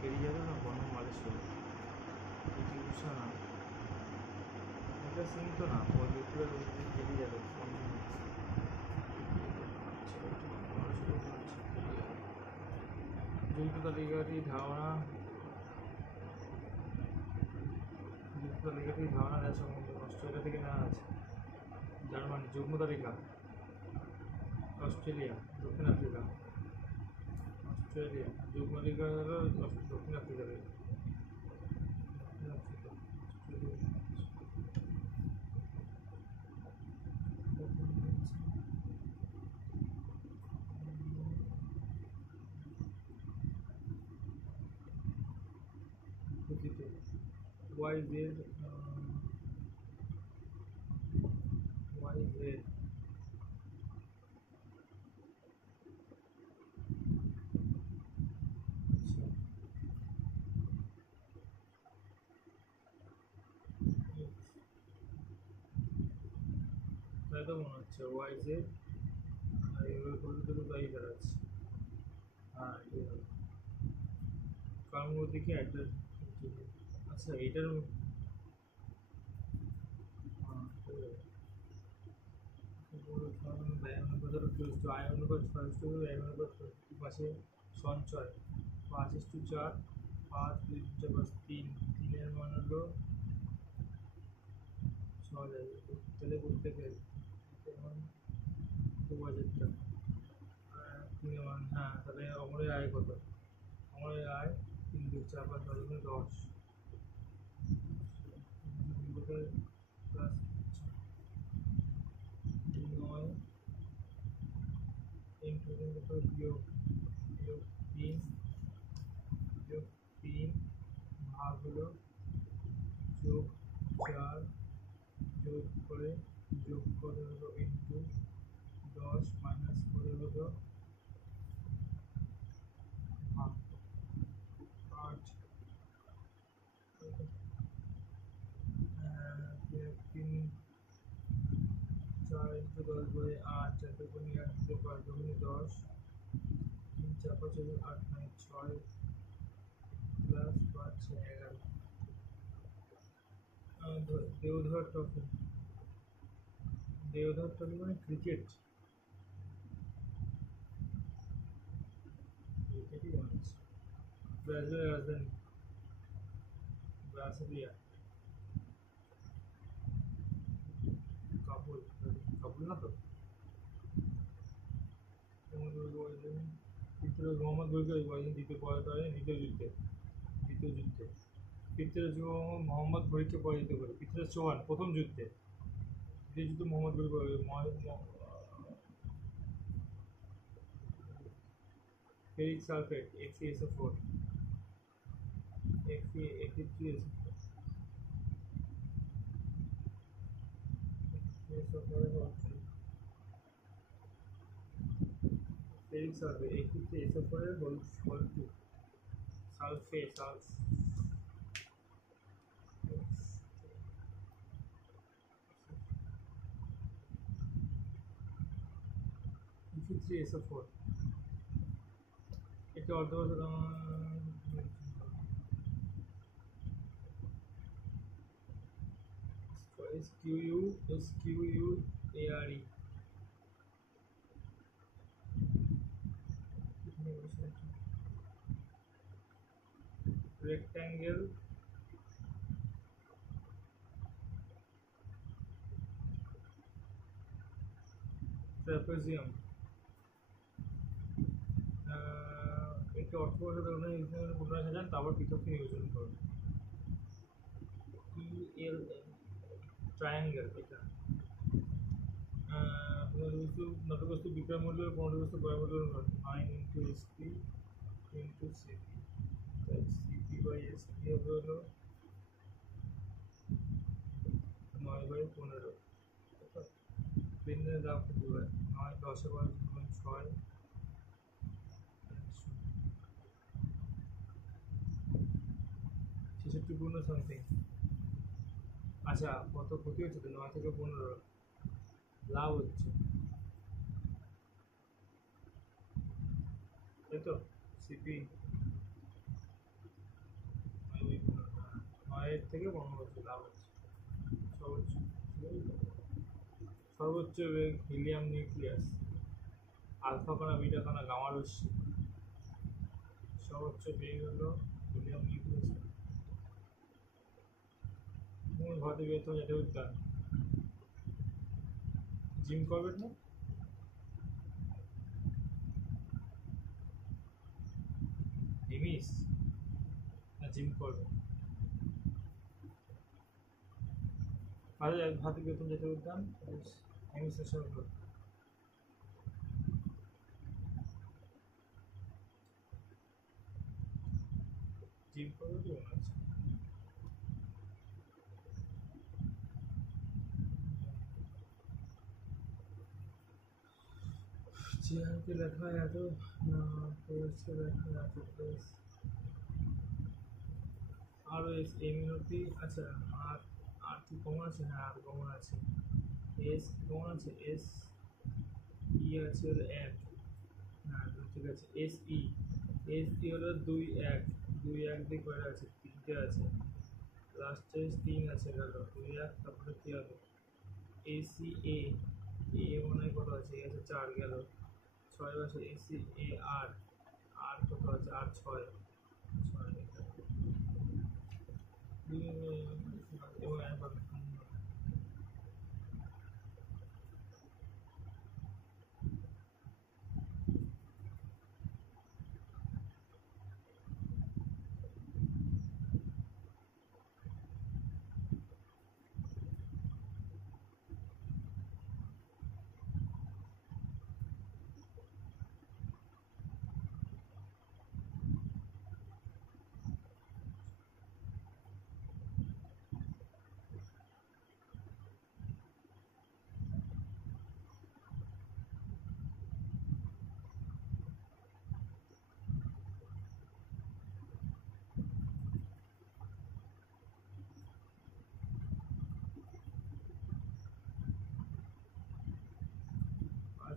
বেরিয়ে যাবে না বর্ণ মালেশ্বর বিভূষণ না এটা সিং তো না পদবিপুরের বেরিয়ে যাবে যুক্ত তালিকাটি ধারণা দেওয়ার সম্বন্ধে অস্ট্রেলিয়া থেকে নেওয়া আছে। জার্মানি যুগ্ম তালিকা অস্ট্রেলিয়া দক্ষিণ আফ্রিকা যুগ্ম তালিকা হলো দক্ষিণ আফ্রিকা থেকে YZ তাই তো মনে হচ্ছে YZ আর এইভাবে করলে তো তাই দাঁড়াচ্ছে। হ্যাঁ কর্মগতিকে অ্যাড্রেস আচ্ছা এইটার ব্যয় অনুপাত আয় অনুপাত 6:1 পাশে সঞ্চয় 5:4 5:3 মান হলো 6,000 তাহলে প্রত্যেকে 2,000 টাকা মান। হ্যাঁ তাহলে অমরের আয় কত? অমরের আয় 3, 4, 5, 10 প্লাস 9 বিয়োগ 3 ভাগ হলো যোগ 4 যোগ করে হলো ইন্টু 10 মাইনাস করে হলো ভাগ 8 3 4 ইন্টু 10 করে 8 4 দুগুণে 8 5 দুগুণে 10 3 4 5 8 9 6 প্লাস 5 6 11 দেওধর ট্রফি মানে ক্রিকেটই মনে হচ্ছে। ব্রাজিলের রাজধানী ব্রাসিলিয়া কাবুল না তো মোহাম্মদ ঘুরিকে কয়েকদিন দ্বিতীয় পরাজিত করেন দ্বিতীয় যুদ্ধে পৃথ্বীরাজ মোহাম্মদ ঘুরিকে পরাজিত করে পৃথ্বীরাজ চৌহান প্রথম যুদ্ধে দ্বিতীয় যুদ্ধে মোহাম্মদ ঘুরি ferric sulphate FeSO4 ferric sulphate FeSO4 এর হোল 2 সালফেট Fe3SO4 একটি অর্ধবছর SQUARE rectangle trapezium একটি অর্থবছর পুনরায় সাজান তারপর পৃথক নিয়োজন করুন। ELN ট্রায়াঙ্গেল এটা নটবস্তু বিক্রয় মূল্য 15 ক্রয় মূল্য 9 ইন্টু SP ইন্টু CP তাই CP বাই SP হবে হলো 9/15 লেনদেনের দাম কত হয় 9 10 6 66 সামথিং। আচ্ছা কত ক্ষতি হচ্ছে তো 9 থেকে 15 লাভ হচ্ছে তাই তো। সিপি 9 থেকে 15 বছর লাভ আছে। সর্বোচ্চ সর্বোচ্চ বেগ হিলিয়াম নিউক্লিয়াস, আলফা কণা, বিটা কণা, গামা রশ্মি। সর্বোচ্চ বেগ হলো হিলিয়াম নিউক্লিয়াস। মূল ভৌতিক বিজ্ঞান যেটা উদ্যান জিম করবেন না, হিমিস না জিম করবেন। ভৌতিক বিজ্ঞান যেটা উদ্যান হিমিসের সঙ্গে জিম করবে কি মনে হচ্ছে? চেয়ারকে লেখা এত পেজকে লেখা এত পেজ আরও এই মিনতি। আচ্ছা, আর আর কি কমন আছে? হ্যাঁ, আর কমন আছে। এস কমন আছে, এস ই আছে হলো এক। হ্যাঁ ঠিক আছে, এস ই। এস ই হলো 2 1, 2 1 দিয়ে কয়টা আছে? 3টে আছে। লাস্টে 3 আছে, গেল 2 1। তারপরে কি হবে? এসি এ, এ মনে হয় কত আছে? এ আছে 4, গেল 6 আছে। এসি এ আর, আর কত আছে? আর 6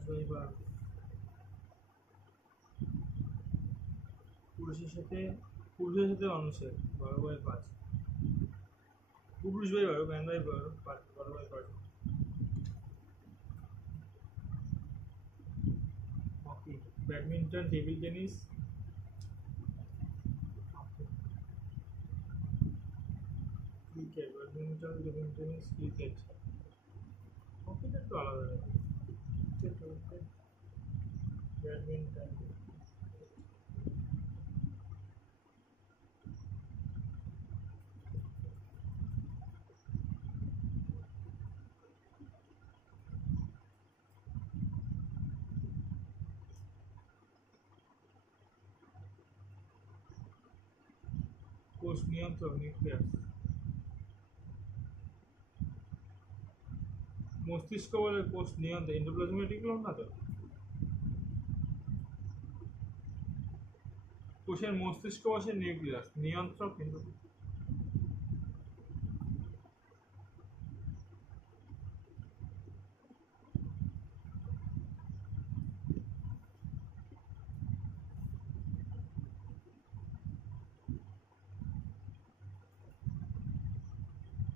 এবং একবার আসবে। পুরুষের সাথে মানুষের 12/5। পুরুষ/12, man, 12/5। Hockey, badminton, table tennis, cricket. Badminton, table tennis, cricket. হকিটা একটু আলাদা লাগে। ব্যাডমিন্টন, কোষ নিয়ন্ত্রক, নিউক্লিয়াস। মস্তিষ্ক বলে কোষ নিয়ন্ত্রক, এন্ডোপ্লাজমিক রেটিকুলাম না তো? কোষের মস্তিষ্ক বসে নিউক্লিয়াস, নিয়ন্ত্রক কিন্তু।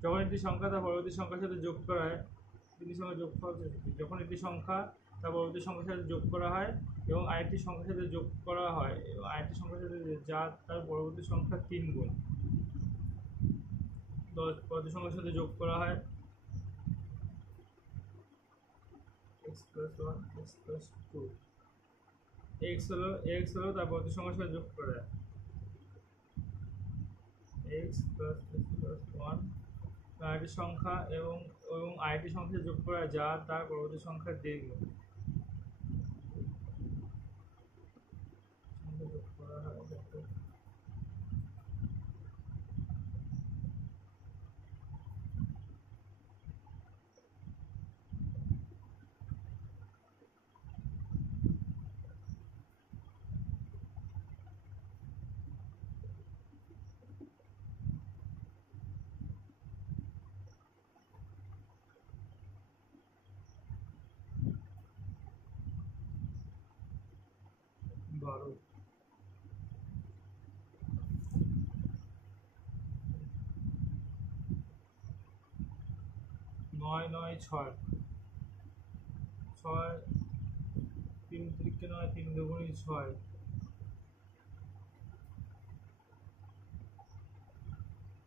যখন একটি সংখ্যা তার পরবর্তী সংখ্যার সাথে যোগ করা হয়, যখন একটি সংখ্যা তার পরবর্তী সংখ্যার সাথে যোগ করা হয় এবং আরেকটি সংখ্যার সাথে যোগ করা হয় এবং আরেকটি সংখ্যার সাথে যা তার পরবর্তী সংখ্যা 3 গুণ, পরবর্তী সংখ্যার সাথে যোগ করা হয় x+1, x+2। x হলো তার পরবর্তী সংখ্যার সাথে যোগ করা হয় x+x+1 আরেকটি সংখ্যা এবং আরেকটি সংখ্যা যোগ করা যা তার পরবর্তী সংখ্যার দ্বিগুণ যোগ করা হয়। 12। 9 9 6 6 3 3 9 3 দুগুণে 6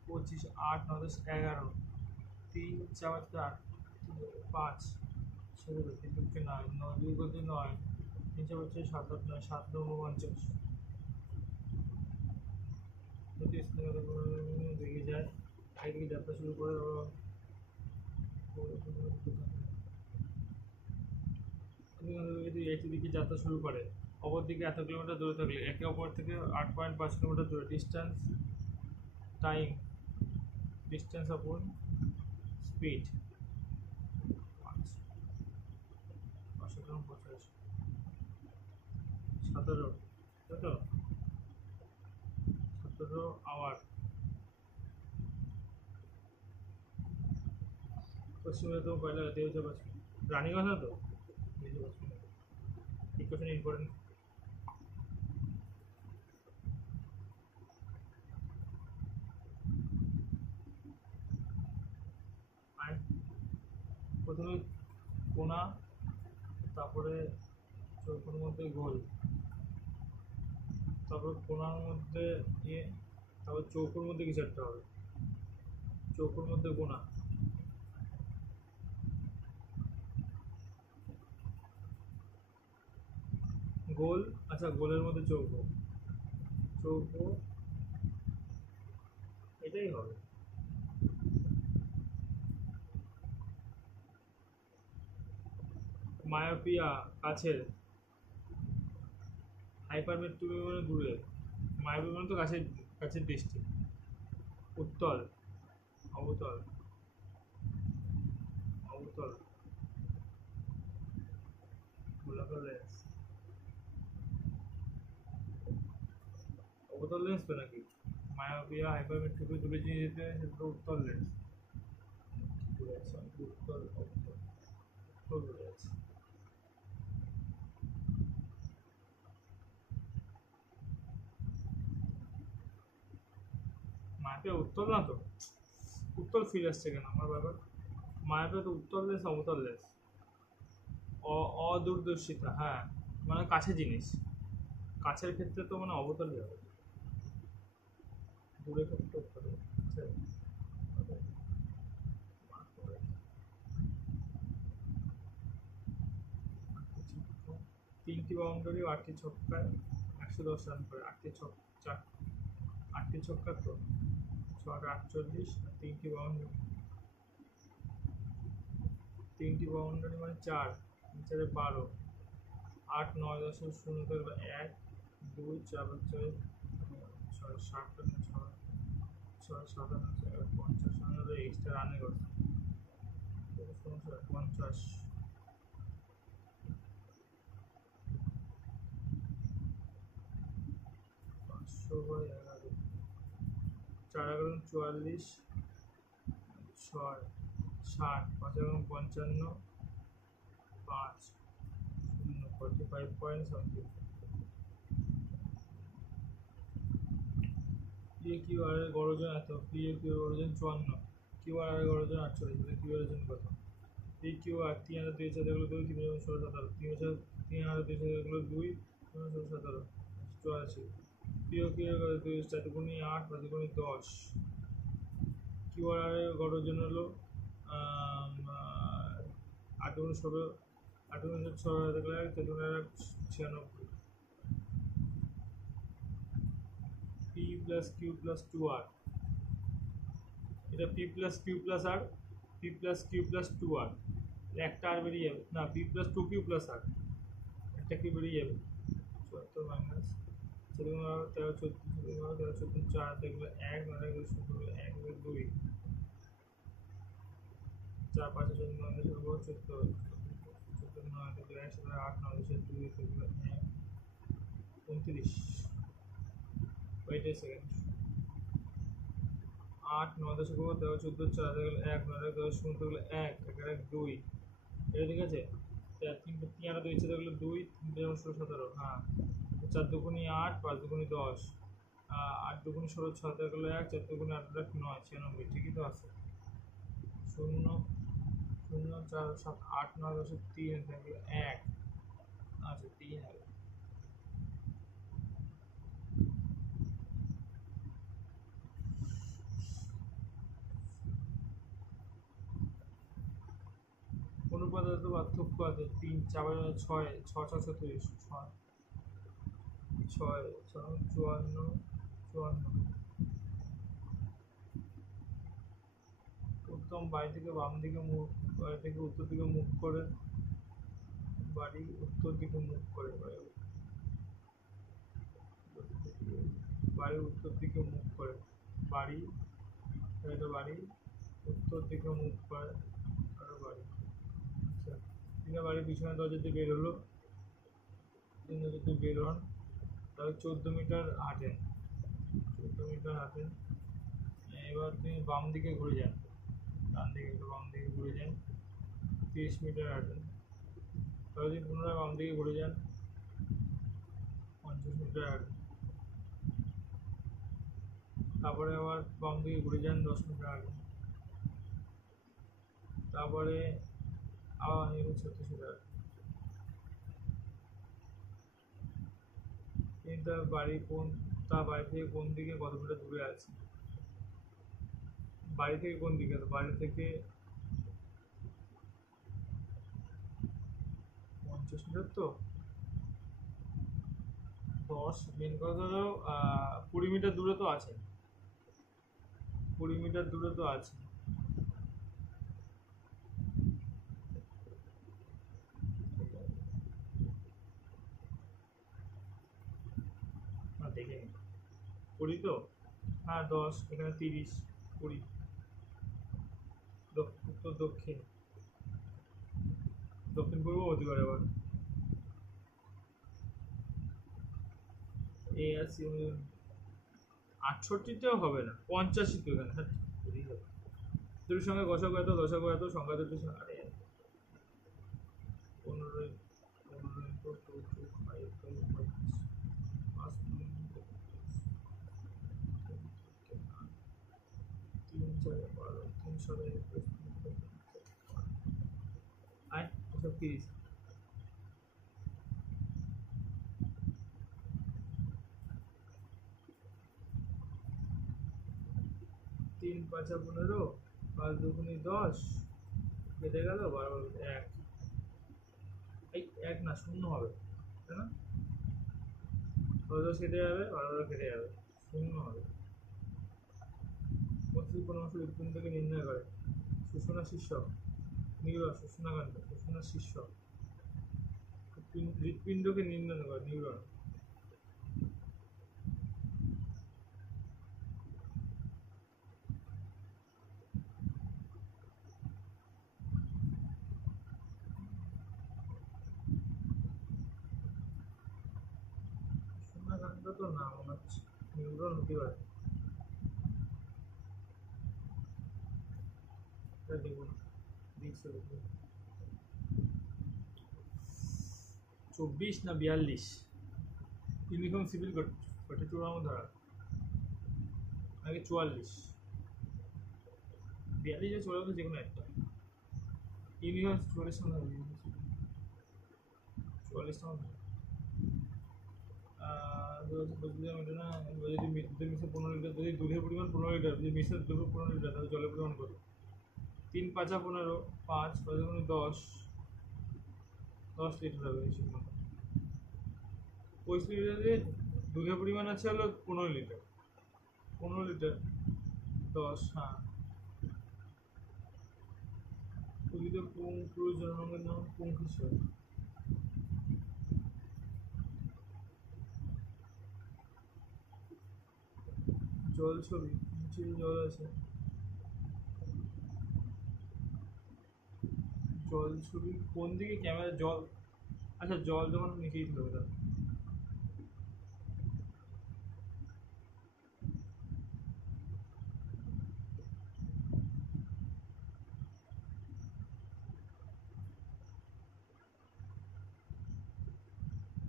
25 8 9 10 11 3 4 4 5 6 3 3 9 9 2 9 3 4 7 8 9 7 9 49 যদি দেখে যায় একদিকে যাত্রা শুরু করে একটি দিকে যাত্রা শুরু করে অপর দিকে এত কিলোমিটার দূরে থাকলে একে অপর থেকে 8.5 কিলোমিটার দূরে ডিস্টেন্স টাইম ডিস্টেন্স আপন স্পিড 17 তাই তো 17 আওয়ার पश्चिम में तो पहले रहते हुए बस रानी का था तो ये जो पश्चिम एक क्वेश्चन इम्पोर्टेंट প্রথমে কোনা তারপরে চৌকোর মধ্যে গোল তারপর কোনার মধ্যে ইয়ে তারপর চৌকোর মধ্যে কিছু একটা হবে চৌকোর মধ্যে কোনা গোল আচ্ছা গোলের মধ্যে চৌকো চৌকো এটাই হবে মায়োপিয়া কাছের হাইপারমেট্রোপি মানে দূরে মায়োপিয়া মানে তো কাছের কাছের দৃষ্টি উত্তল অবতল অবতল গোলাকার লেন্স অবতল লেন্স তো নাকি মায়োপিয়া হাইপারমেট্রোপি দুটো জিনিস যেতে সেটা উত্তল লেন্স উত্তল অবতল উত্তল বোঝা যাচ্ছে মায়াপিয়া উত্তল না তো উত্তল ফিরে আসছে কেন আমার ব্যাপার মায়াপিয়া তো উত্তল লেন্স অবতল লেন্স অদূরদর্শিতা হ্যাঁ মানে কাছে জিনিস কাছের ক্ষেত্রে তো মানে অবতলই হবে দূরের ক্ষেত্রে উত্তল তিনটি বাউন্ডারি 8টি ছক্কায় 110 রান করে 8টি ছক্কা 8টি ছক্কা তো 6 48 আর তিনটি বাউন্ডারি মানে 4 4 12 8 9 10 0 করে 1 2 4 4 6 7 6 6 7 50 এক্সট্রা রানে করছে 50 500/11 4 11 44 6 60 5 11 55 5 45 পয়েন্ট সামথিং PQ/R এর গড় এত PQ এর গড় 54 QR এর গড় 48 QR এর জন্য কত PQR 3000 দেখলো 2 3017 3000 2 17 84 PQ এর গড় 2 7 গুণি 8 5 গুণি 10 QR এর গড় জন্য হলো 8 গুণ 16 8 গুণ 6 দেখলে 4 গুণ 96 P plus Q plus 2R এটা P plus Q plus R P plus Q plus 2R একটা আর বেরিয়ে যাবে না P plus 2Q plus R একটা কি বেরিয়ে যাবে 74 মাইনাস 13 14 4 দেখলে 1 9 দেখলে 1 2 4 5 6 9 10 14 9 দেখলে 1 8 9 10 2 দেখলে 1 29 wait a second 8 9 10 14 4 দেখলে 1 9 10 0 দেখলে 1 1 2 এটা ঠিক আছে 3 আর 2 ইচ্ছে দেখলে 2 3 17 হ্যাঁ 4 দুগুণি 8 5 দুগুণি 10 8 দুগুণি 16 6 দেখলে 1 4 দুগুণি 8 9 96 ঠিকই তো আছে 0 শূন্য 4 7 8 9 10 3 থাকবে 1, আচ্ছা 3 হবে। অনুপাতের তো পার্থক্য আছে, 3 4 6 6 6 36 6 6 54 54। উত্তম বাড়ি থেকে বাম দিকে মুখ, বাড়ি থেকে উত্তর দিকে মুখ করে, বাড়ি উত্তর দিকে মুখ করে, বাড়ি উত্তর দিকে মুখ করে, বাড়ি, এটা বাড়ি উত্তর দিকে মুখ করে, আরো বাড়ি। আচ্ছা, তিনি বাড়ির পিছনে দরজা দিয়ে বের হলো, তিনি যদি বের হন তাহলে 14 মিটার হাঁটেন, 14 মিটার হাঁটেন। এবার তিনি বাম দিকে ঘুরে যান, ডান দিকে একটু বাম দিকে ঘুরে যান, 30 মিটার হাঁটেন। তাহলে তিনি পুনরায় বাম দিকে ঘুরে যান, 50 মিটার হাঁটেন। তারপরে আবার বাম দিকে ঘুরে যান, 10 মিটার হাঁটেন। তারপরে আবার 36 মিটার। তিনি তার বাড়ি থেকে কোন দিকে কত মিটার দূরে আছে? বাড়ি থেকে কোন দিকে? বাড়ি থেকে 50 মিটার, তো 10, মেন কথা হলো 20 মিটার দূরে তো আছে, 20 মিটার দূরে তো আছে। দেখে নি 20 তো, হ্যাঁ 10, এখানে 30, 20, উত্তর দক্ষিণ, দক্ষিণ পূর্ব হতে পারে। আবার এ আছে 68তেও হবে না, 85 তো এখানে, হ্যাঁ দুটোর সঙ্গে গসাগু এত, দশাগু এত, সংখ্যা দুটোর সঙ্গে, আরে 15 15 ইন্টু 2 2 5 5 5 3 4 12 3 7 21 আয় সব 30। 3 5 15, 5 দুগুণে 10, কেটে গেল 12 1, এই 1 না 0 হবে, তাই না? 10 কেটে যাবে, 12 কেটে যাবে, 0 হবে। মস্তিষ্ক কোন অংশ হৃৎপিণ্ডকে নির্ণয় করে? সুষুম্না শীর্ষক, নিউরন, সুষুম্নাকাণ্ড, সুষুম্না শীর্ষক, হৃৎপিণ্ডকে নির্ণয় করে নিউরন। সুষুম্নাকাণ্ড তো না মনে হচ্ছে, নিউরন হতে পারে, দেখুন 24 না 42, ইউনিফর্ম সিভিল কোড 42 এর মধ্যে ধরা, আগে 44, 42 চলে গেলে যে কোনো একটা, ইউনিফর্ম 44 সাল হবে, 44 সাল যদি বিদ্যুতের মিশে 15 লিটার, যদি দুধের পরিমাণ 15 লিটার, যদি মিশে দুধ 15 লিটার, তাহলে জলের পরিমাণ কত? 3 5 15, 5 5 10, 10 লিটার হবে বেশি মতো। 35 লিটারে দুধের পরিমাণ আছে হলো 15 লিটার, 15 লিটার 10, হ্যাঁ। উদ্ভিদ পুরুষ জননাঙ্গের নাম পুংকেশর। জল ছবি, নিচে জল আছে, জল ছবি কোন দিকে ক্যামেরা জল, আচ্ছা জল যখন নিচেই থাকবে তাহলে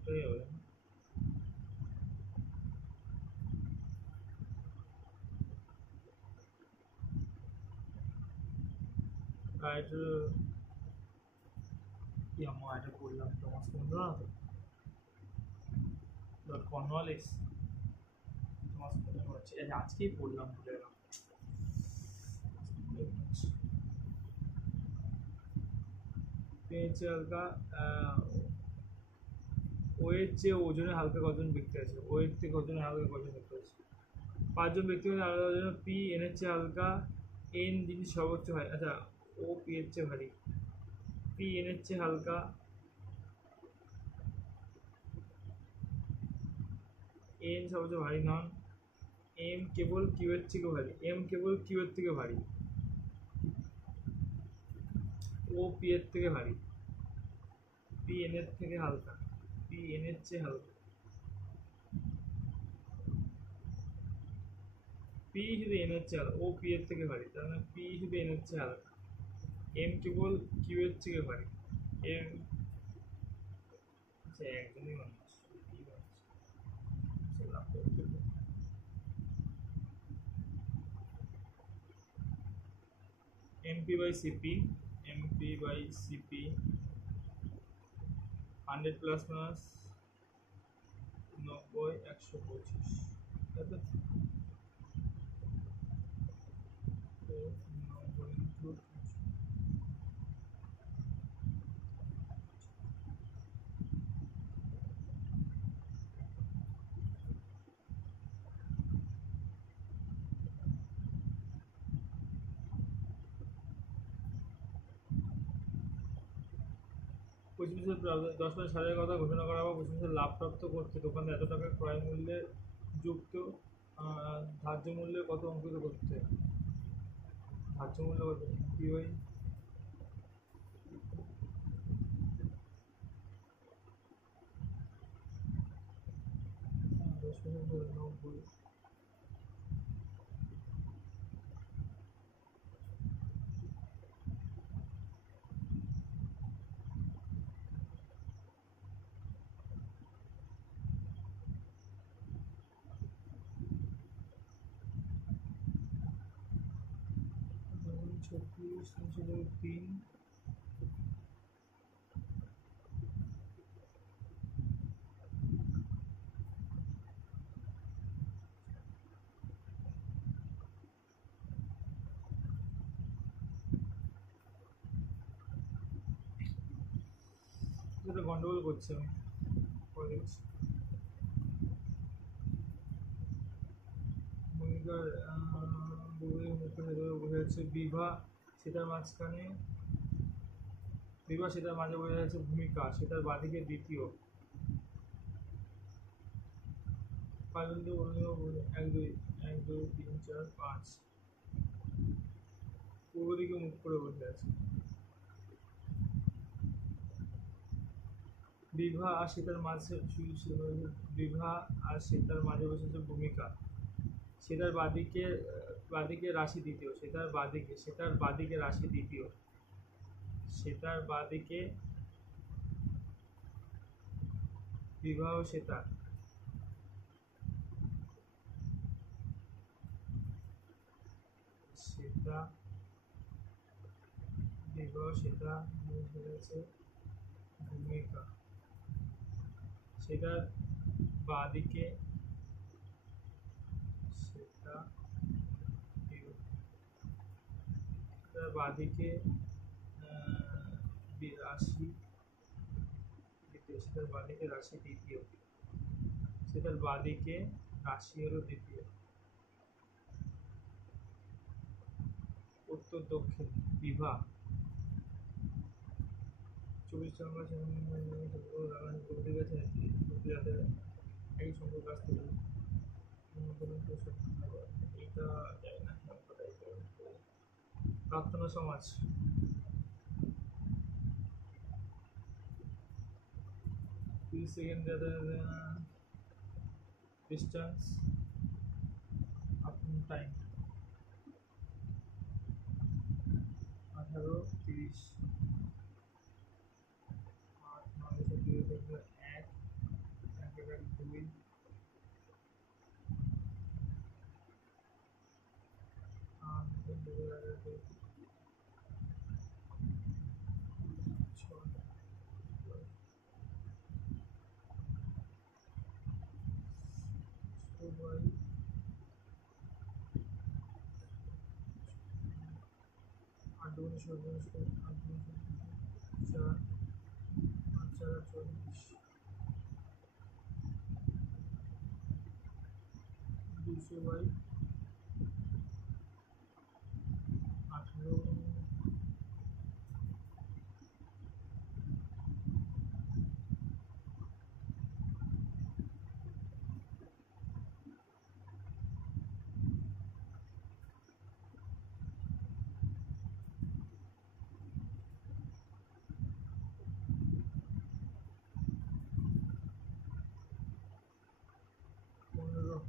হয়ে যাবে। আর আমার এটা করলাম টমাস কুন্দ্রা না তো লর্ড কর্নওয়ালিস টমাস কুন্দ্রা হচ্ছে আজকেই পড়লাম ভুলে গেলাম পেয়েছে হালকা ওয়ের চেয়ে ওজনে হালকা কজন ব্যক্তি আছে ওয়ের থেকে ওজনে হালকা কজন ব্যক্তি আছে পাঁচজন ব্যক্তি মধ্যে আলাদা জন্য পি এন এর চেয়ে হালকা এন জিনিস সর্বোচ্চ হয় আচ্ছা ও পি এর চেয়ে ভারী পি এন এর চেয়ে হালকা এন সবচেয়ে ভারী নন এম কেবল কিউ এর থেকে ভারী এম কেবল কিউ এর থেকে ভারী ও পি এর থেকে ভারী পি এন এর থেকে হালকা পি এন এর চেয়ে হালকা পি শুধু এন এর চেয়ে হালকা ও পি এর থেকে ভারী তার মানে পি শুধু এন এর চেয়ে হালকা এম কেবল কিউ এর থেকে ভারী এম আচ্ছা একজনই মানুষ MP by CP MP by CP 100 plus minus 90 125 তাই তো 90 ইন্টু 25% 10% ছাড়ের কথা ঘোষণা করা বা 25% লাভপ্রাপ্ত করতে দোকানদার এত টাকা ক্রয় মূল্যে যুক্ত ধার্য মূল্যে কত অঙ্কিত করতে ধার্য মূল্য কত কি ওই 10% 90 36 3 যেটা গন্ডগোল করছে আমি করে দিচ্ছি ভূমিকার মুখে বোঝা যাচ্ছে বিভা সেটার মাঝখানে বিভা সেটার মাঝে বোঝা যাচ্ছে ভূমিকা সেটার বাদিকে দ্বিতীয় 5 বিন্দু 1 2 1 2 3 4 5 পূর্ব দিকে মুখ করে বসে আছে বিভা আর সেটার মাঝে বিভা আর সেটার মাঝে বসেছে ভূমিকা সেটার বাদিকে রাশি দ্বিতীয় সেটার বাদিকে রাশি দ্বিতীয় সেটার বাদিকে বিবাহ সেটা সেটা বিবাহ সেটা হয়েছে ভূমিকা সেটার বাদিকে সেটা সেটার বাদিকে রাশি দ্বিতীয় সেটার বাদিকে রাশি দ্বিতীয় সেটার বাদিকে রাশি হলো দ্বিতীয় উত্তর দক্ষিণ বিভা 24 নম্বর করতে গেছে যাতে একই সঙ্গে কাজ থেকে এইটা জানি না প্রার্থনা সমাজ 30 second distance time 18 30 8 9 1 1 2 6 by 8 × 4 4 40 200 by 18 15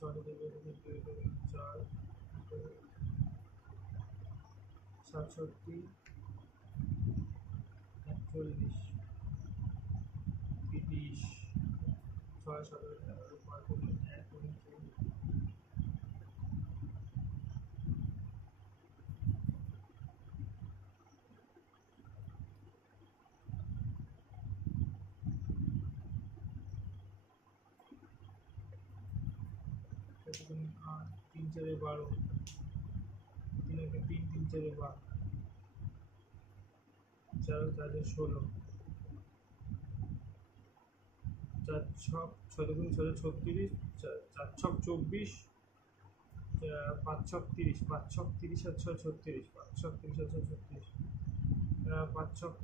42 6 থেকে 4 67 41 30 6 17 18 5 3 4 12 3 3 3 4 12 4 4 16 4 ছক 6 গুণ 6 36 4 ছক 24 5 ছক 30 5 ছক 30 আর 6 36 5 ছক 30 আর 6 36 5 ছক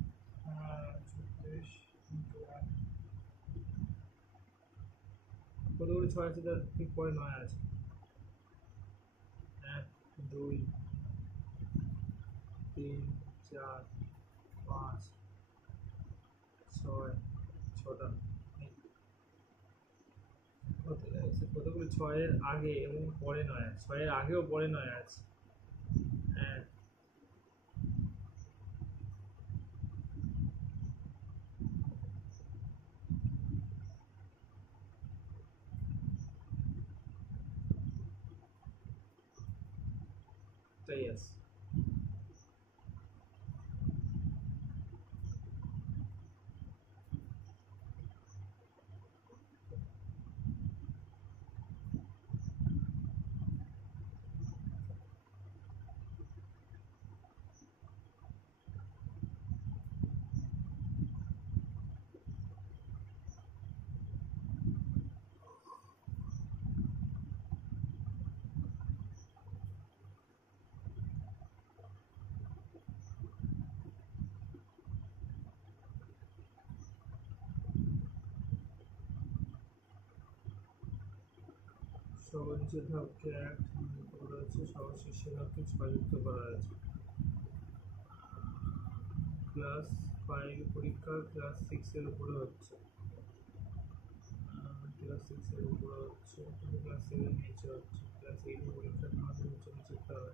36 কতগুলো 6 আছে তার ঠিক পরে 9 আছে 1 2 3 4 5 6 6টা কতগুলো 6 এর আগে এবং পরে 9 আছে 6 এর আগেও পরে 9 আছে হ্যাঁ তাই আছে সর্বনিচের ধাপকে 1 করা হয়েছে সর্বশেষ ধাপকে 6 যুক্ত করা হয়েছে ক্লাস 5 পরীক্ষা ক্লাস 6 এর উপরে হচ্ছে ক্লাস 6 এর উপরে হচ্ছে ক্লাস 7 এর নিচে হচ্ছে ক্লাস 8 এর পরীক্ষা আমাদের নিচে নিচে হবে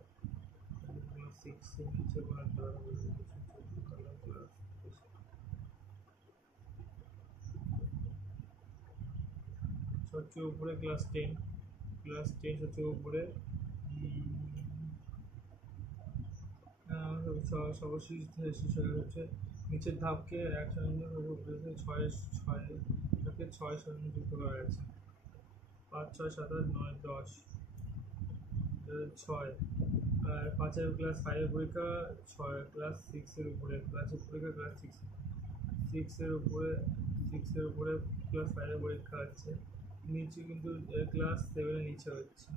ক্লাস 6 এর নিচে কোনো ধরা হবে ক্লাস সবচেয়ে উপরে ক্লাস 10 সবচেয়ে উপরে সর্বশেষ শেষ হয়ে হচ্ছে নিচের ধাপকে 1 ছয় ধাপকে 6 যুক্ত করা হয়েছে 5 6 7 8 9 10 6 আর 5 এর ক্লাস 5 এর পরীক্ষা 6 ক্লাস 6 এর উপরে ক্লাসের পরীক্ষা ক্লাস 6 এর উপরে ক্লাস 5 এর পরীক্ষা আছে নিচে কিন্তু ক্লাস 7 এর নিচে হচ্ছে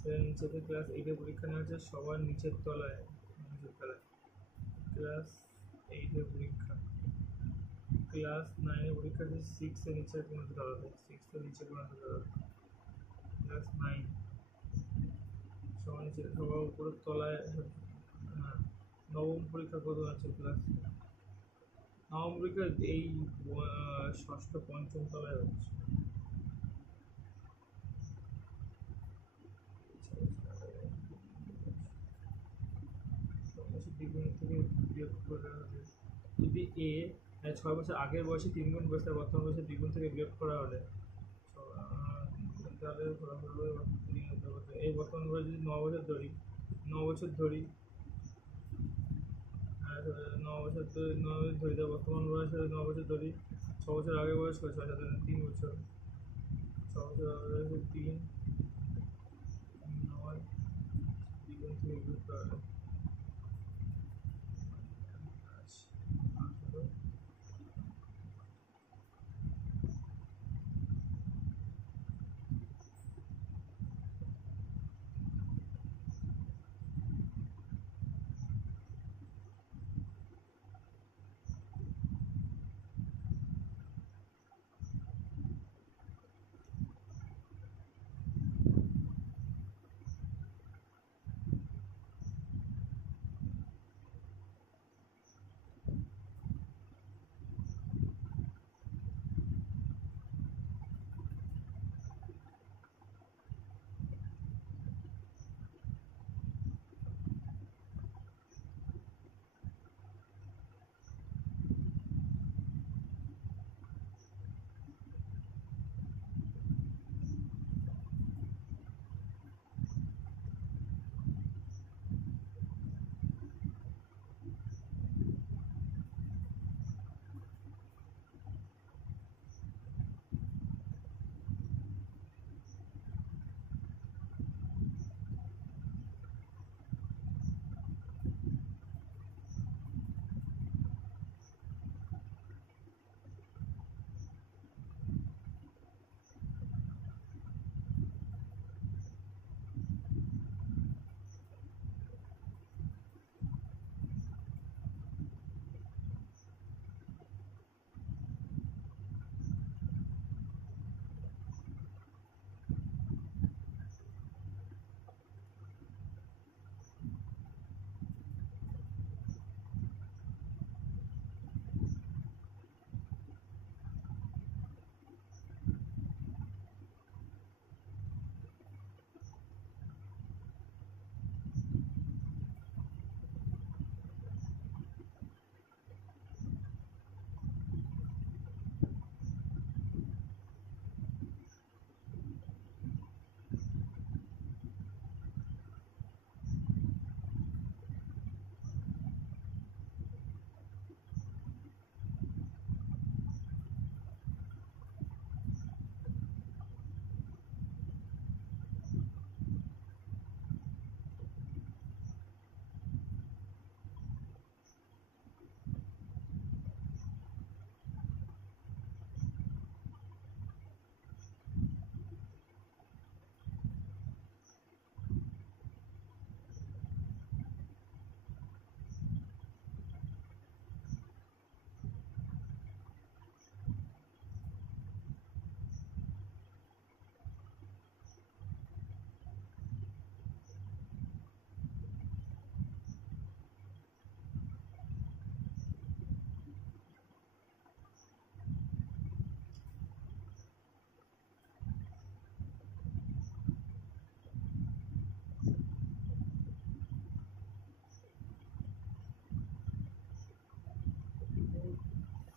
7 নিচেতে ক্লাস 8 এর পরীক্ষা নেওয়া হচ্ছে সবার নিচের তলায় ক্লাস 8 এর পরীক্ষা ক্লাস 9 এর পরীক্ষা দিয়ে 6 এর নিচে কোনো ধরাবে, 6 এর নিচে কোনো ধরাবে। ক্লাস 9 সবার নিচে, সবার উপরের তলায়। হ্যাঁ, নবম পরীক্ষা কত আছে? ক্লাস নবম পরীক্ষা এই ষষ্ঠ পঞ্চম তলায় হচ্ছে। দ্বিগুণ থেকে বিয়োগ করা হবে। যদি এ 6 বছর আগের বয়সে 3 গুণ বয়সে বর্তমান বয়সে দ্বিগুণ থেকে বিয়োগ করা হলে তাহলে এই বর্তমান বয়স যদি 9 বছর ধরি, 9 বছর ধরি, আর 9 বছর ধরি, 9 বছর ধরি, তো বর্তমান বয়সে 9 বছর ধরি, 6 বছর আগে বয়স করে 6 7 3 বছর, 6 বছর আগে বয়সে 3 9 দ্বিগুণ থেকে বিয়োগ করা হলে 18।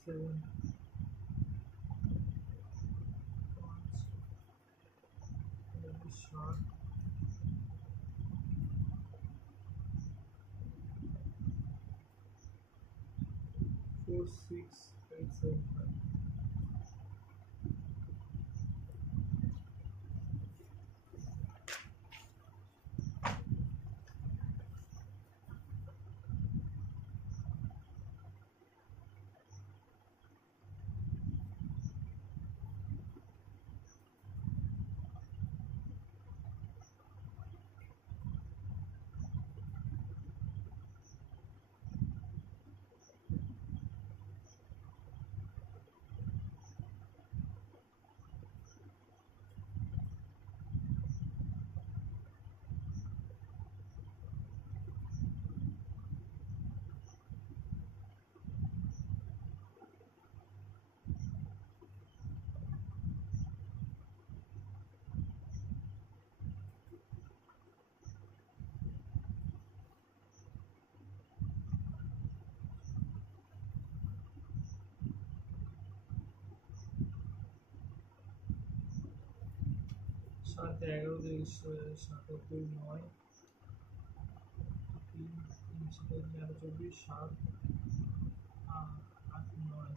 seven, 5, short, 4 6 8 7 5। 7 11 23 7 2 9 3 3 7 24 7 8 9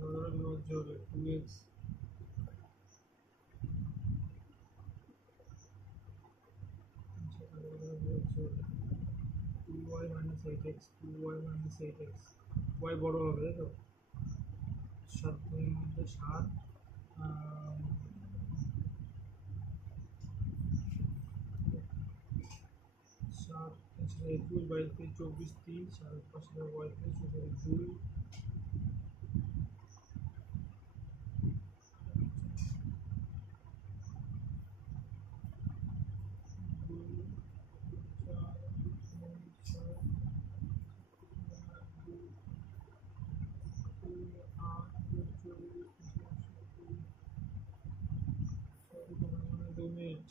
11 জোরে 2x 2y minus 8x 2y minus 8x y বড় হবে তাই তো 7 এর মধ্যে 7 7 21 22 24 3 7 5 35 2 মিনিট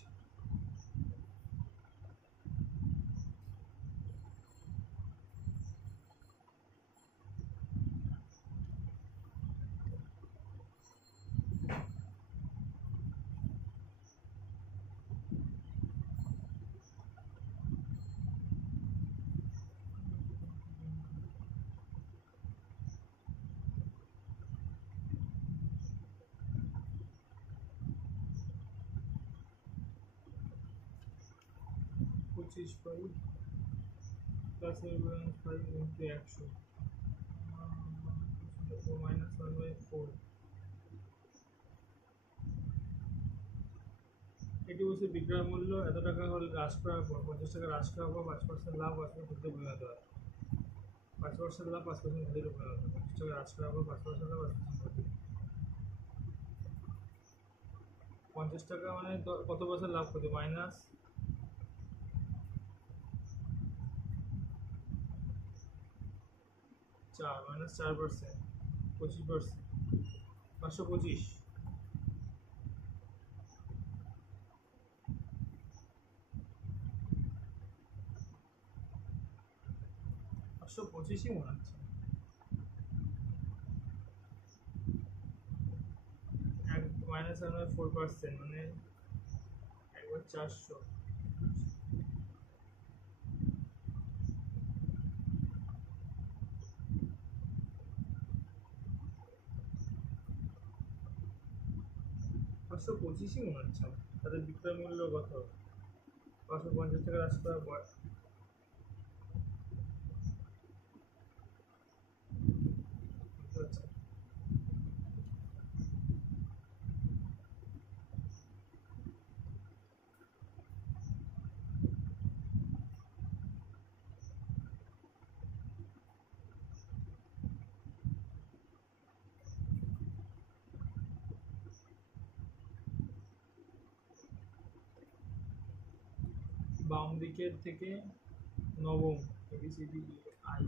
পঁচিশ 5 প্লাস 5 ইন্টু 100 মাইনাস 1/4 এটি বলছে বিক্রয় মূল্য এত টাকা হলে হ্রাস করার পর 50 টাকা হ্রাস করার পর 5% লাভ 5% ক্ষতিতে পরিণত হয় 5% লাভ 5% ক্ষতিতে পরিণত হয় 50 টাকা হ্রাস করার পর 5% লাভ 5% ক্ষতি 50 টাকা মানে কত পার্সেন্ট লাভ ক্ষতি মাইনাস 4 মাইনাস 4% 25% 525 525ই মনে হচ্ছে মাইনাস 4% মানে একবার 400 525ই মনে হচ্ছে তাদের বিক্রয় মূল্য কত 550 টাকা হ্রাস করার পর আচ্ছা বাম দিকের থেকে নবম ABCD I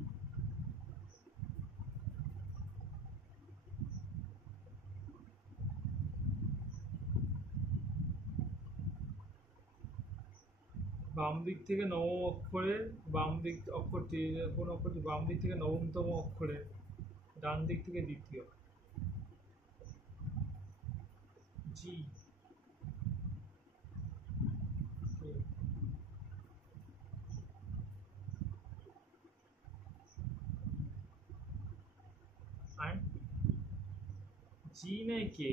বাম দিক থেকে নবম অক্ষরের বাম দিক অক্ষরটি কোন অক্ষরটি বাম দিক থেকে নবমতম অক্ষরের ডান দিক থেকে দ্বিতীয় জি আর জি নাই কে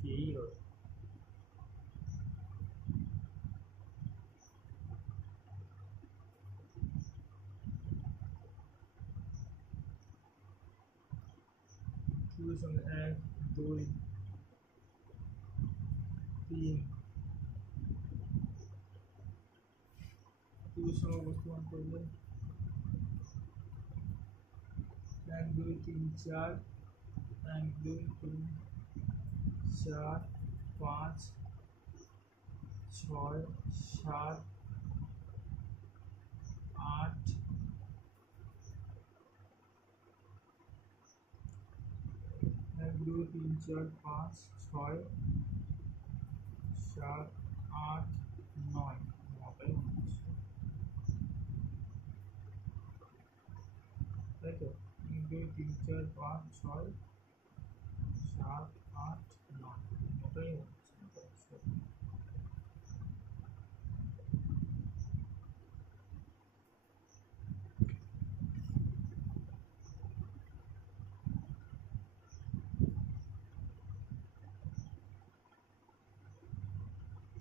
কেই হবে 1 2 3 2 সঙ্গে বর্তমান করবে 1 2 3 4 1 2 3 4 5 6 7 8 1 2 3 4 5 6 7 8 9 নটাই মনে হচ্ছে তাই তো 1 2 3 4 5 6 7 8 9 ওটাই হচ্ছে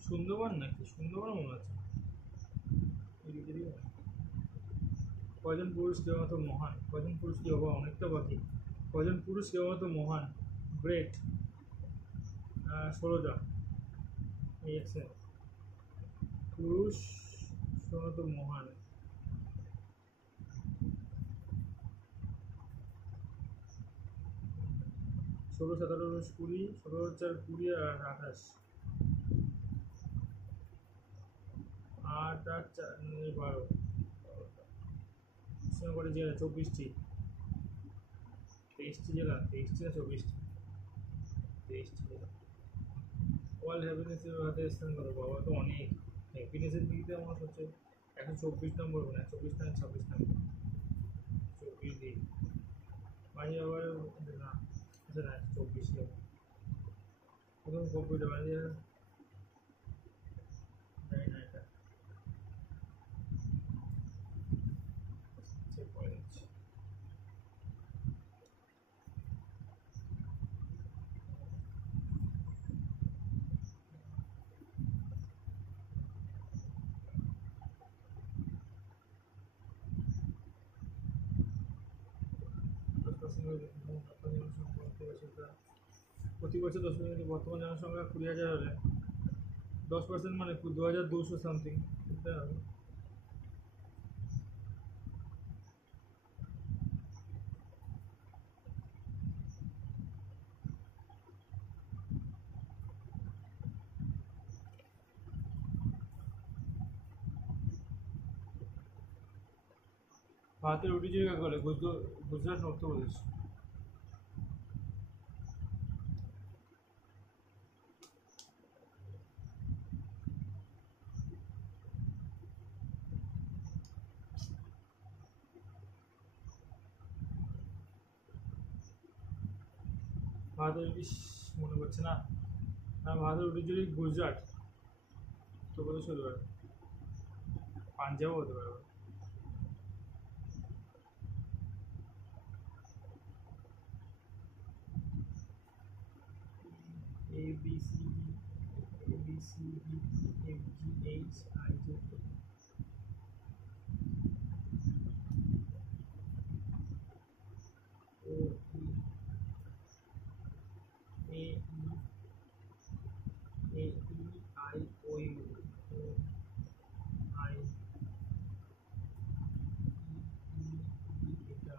সুন্দরবন নাকি সুন্দরবন মনে হচ্ছে কয়জন পুরুষ কেবলমাত্র মহান কয়জন পুরুষ কি হবো অনেকটা বাকি কয়জন পুরুষ কেবলমাত্র মহান গ্রেট 16টা এই আছে পুরুষ কেবলমাত্র মহান 16 17 20 16 4 20 আর 28 8 8 4 12 করে জেলা 24টি 23টি জেলা 23টি না 24টি 23টি জেলা ওয়ার্ল্ড হ্যাপিনেসের হাতে স্থান করো বাবা তো অনেক হ্যাপিনেসের দিকে আমার হচ্ছে 124 নম্বর না 24 না 26 নম্বর 24 দিক মাঝে আবার না আচ্ছা না 24 হবে প্রথম কম্পিউটার মানে জানি না এটা চেক করে দিচ্ছি প্রতি বছর 10% বর্তমান জনসংখ্যা 20,000 হলে 10% মানে 2,200 সামথিং বুঝতে হবে ভারতের রুটি জায়গা করে গুজরাট মধ্যপ্রদেশ ভারতের মনে করছে না না ভারতের রুটি যদি গুজরাট উত্তরপ্রদেশ হতে পারে পাঞ্জাবও হতে পারে A B C D A B C D E F G H I J K O P A E I O U O I এটা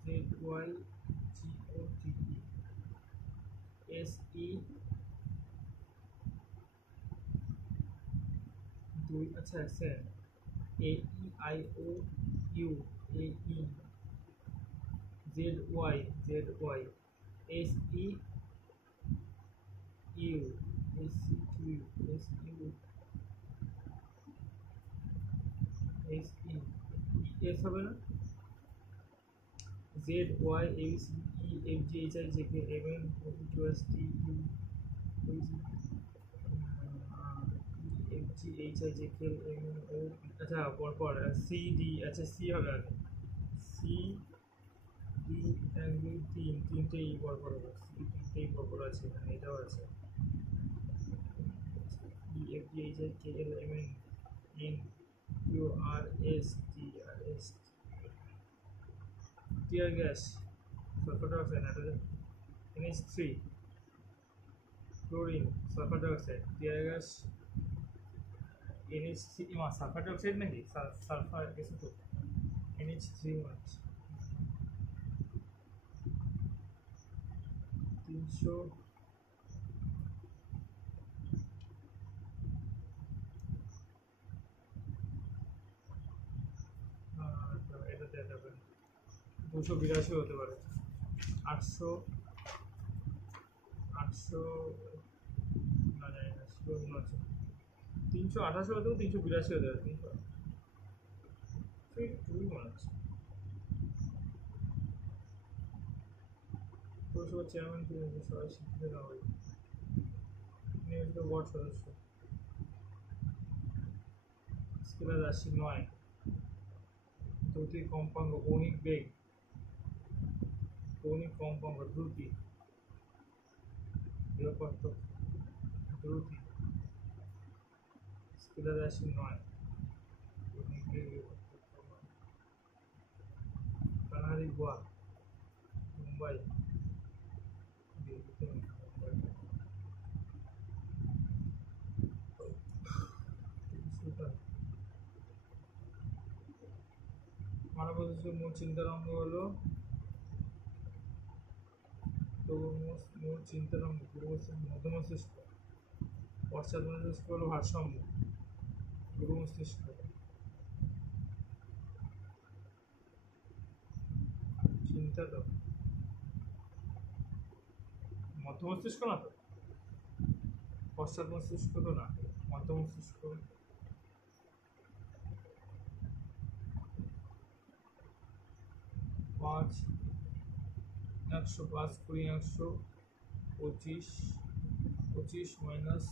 Z Y G O T E S E দুই আচ্ছা sir A E I O U A E Z Y Z Y S E U S C Q S U S E S হবে না Z Y A B C E F G H I J K M N O P Q S T U V F G H I J K M N O আচ্ছা পরপর C D আচ্ছা C হবে আগে C D angle তিনটেই পরপর হবে C তিনটেই পরপর আছে এখানে এটাও আছে E F G H I K L M N N Q R S T R S tear gas sulfur dioxide nitrogen NH3 chlorine sulfur dioxide tear gas NH3 sulfur dioxide নাকি sulphur গেছে তো NH3 মাছ 300 এটাতে যাবে 282 হতে পারে 800 না জানি না শিওর মনে হচ্ছে 388 হতেও 382 হতে পারে খুবই মনে হচ্ছে পৌরসভার চেয়ারম্যান কে সবাই স্বীকৃতি দেওয়া হয় নিয়োজিত ওয়ার্ড সদস্য স্কেলার রাশি 9 দ্রুতি কম্পাঙ্ক কৌণিক বেগ কৌণিক কম্পাঙ্ক দ্রুতি বিভব পার্থক্য দ্রুতি স্কেলার রাশি 9 কৌণিক বেগ বিভব পার্থক্য কানাড়ি গোয়া মুম্বাই দিল্লিতে মুম্বাই সুলতান মানব মস্তিষ্কের মূল চিন্তার অঙ্গ হলো মূল চিন্তার অঙ্গ মধ্য মস্তিষ্ক পশ্চাৎ মস্তিষ্ক হলো ভারসাম্য গুরু মস্তিষ্ক চিন্তা তো মধ্য মস্তিষ্ক না তো পশ্চাৎ মস্তিষ্ক তো না মধ্য মস্তিষ্ক 5 100 5 20 100 25 25 মাইনাস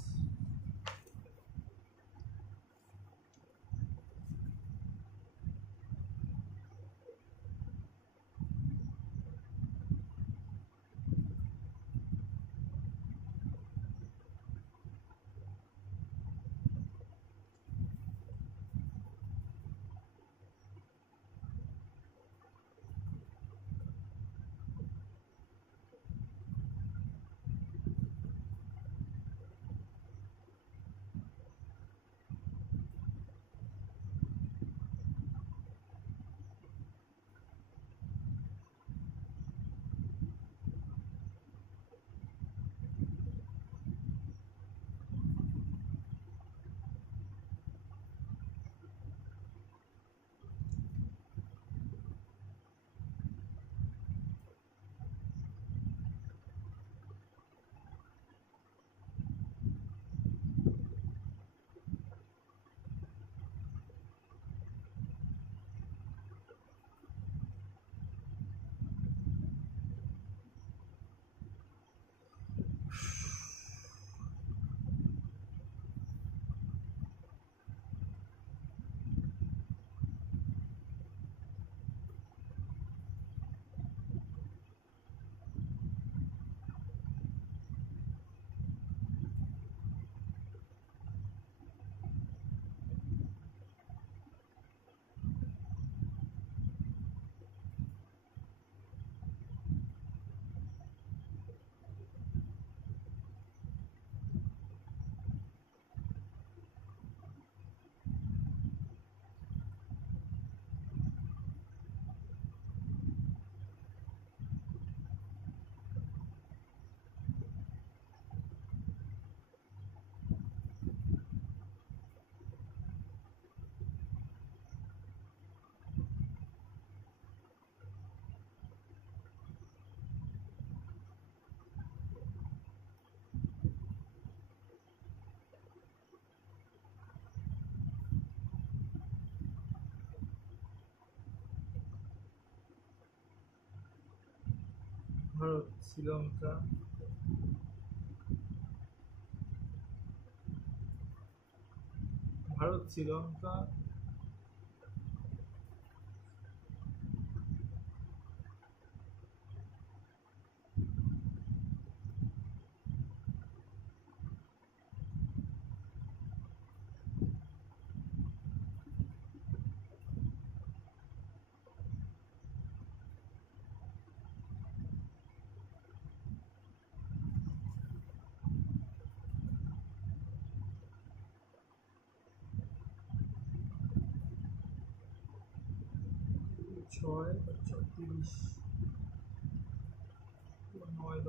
ভারত শ্রীলঙ্কা ভারত শ্রীলঙ্কা ছয় 36 9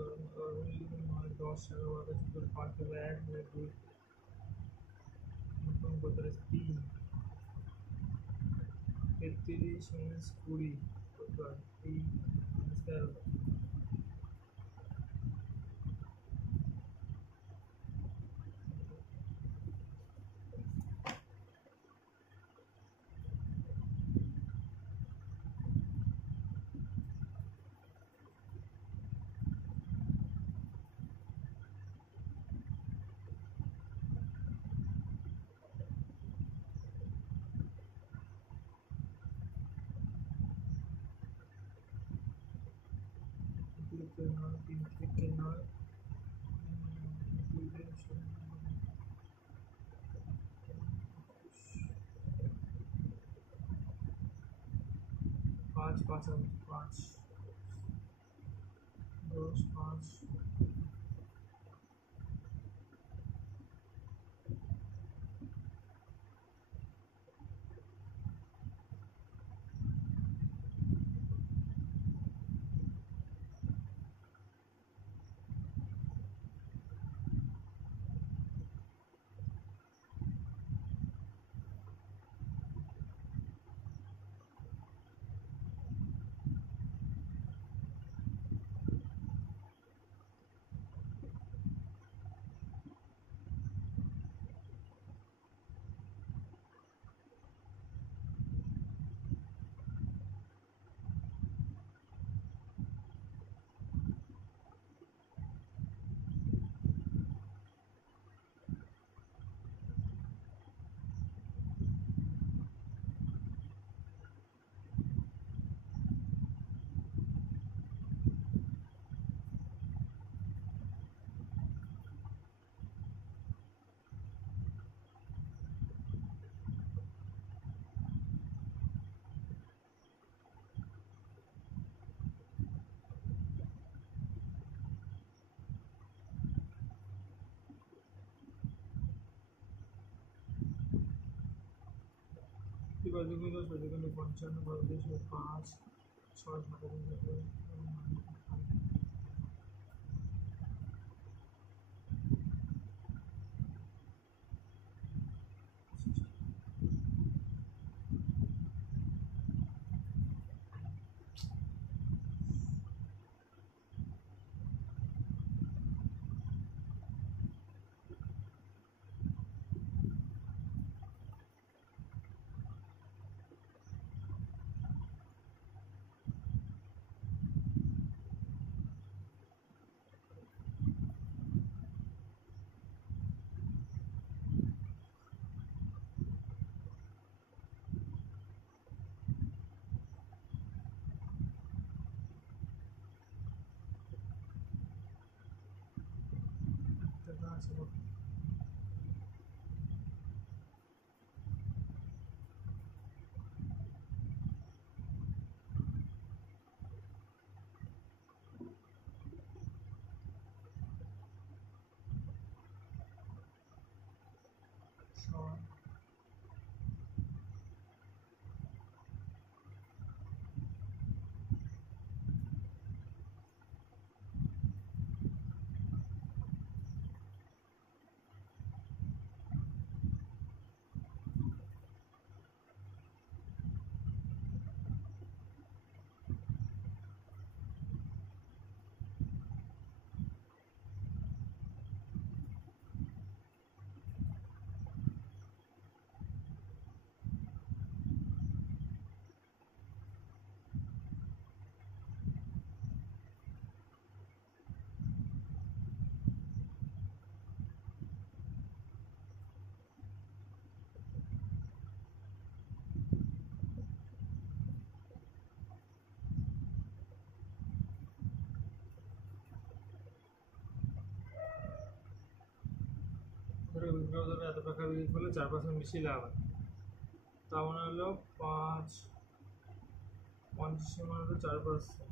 10 11 12 5 1 2 3 33 minus 20 3 minus 13 5 থেকে 9, 3 থেকে 9, 2 থেকে 5, 5 আর 5, 10, 5, দুগুলো 55, 5, 6, 7, আছে। এত টাকা বিক্রি করলে 4% বেশি লাভ হয়। তা মানে হলো 5, 50 মানে হলো 4%।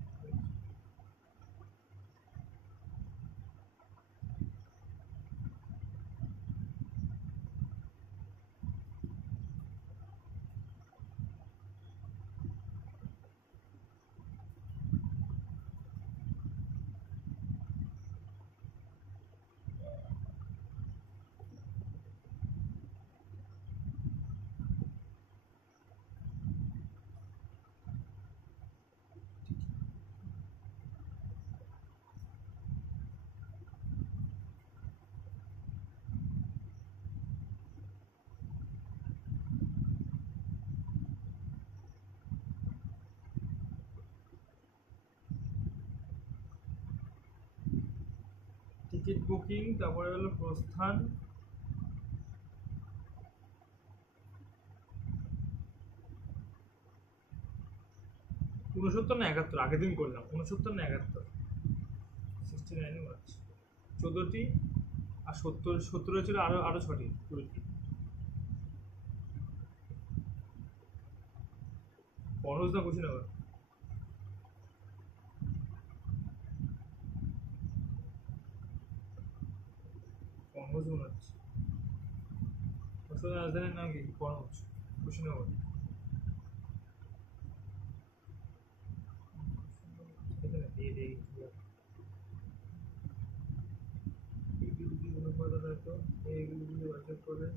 টিকিট বুকিং, তারপরে হলো প্রস্থান, ঊনসত্তর না 71, আগের দিন করলাম 69 না 71। 69 মার্চ 14টি আর 70 ছিল আরো 6টি 20টি। বনজ না কুশিনগর? বনজ মনে হচ্ছে। মুর্শিদাবাদের রাজধানীর নাম কি? বনজ, কুশিনগর। এখানে দিয়ে দেই এইগুলি অনুপাত হয়তো এইগুলি বাছাই করে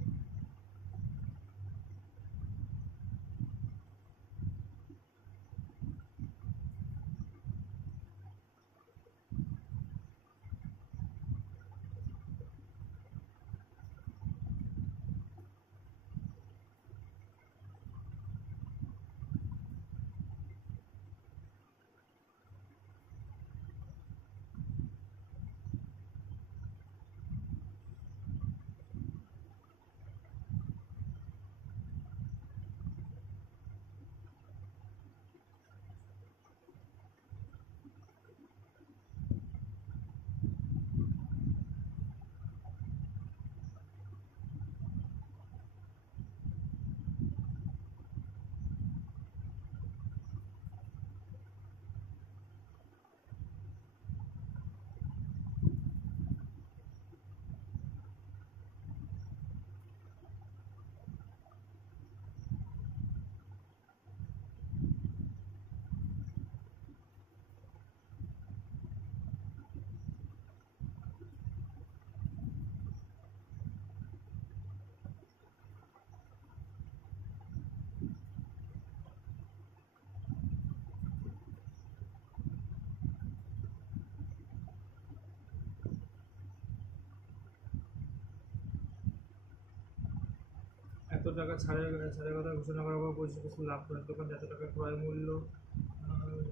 এত টাকা ছাড়ের কথা ঘোষণা করার পর পঁচিশ বছর লাভ করেন তখন এত টাকা ক্রয় মূল্য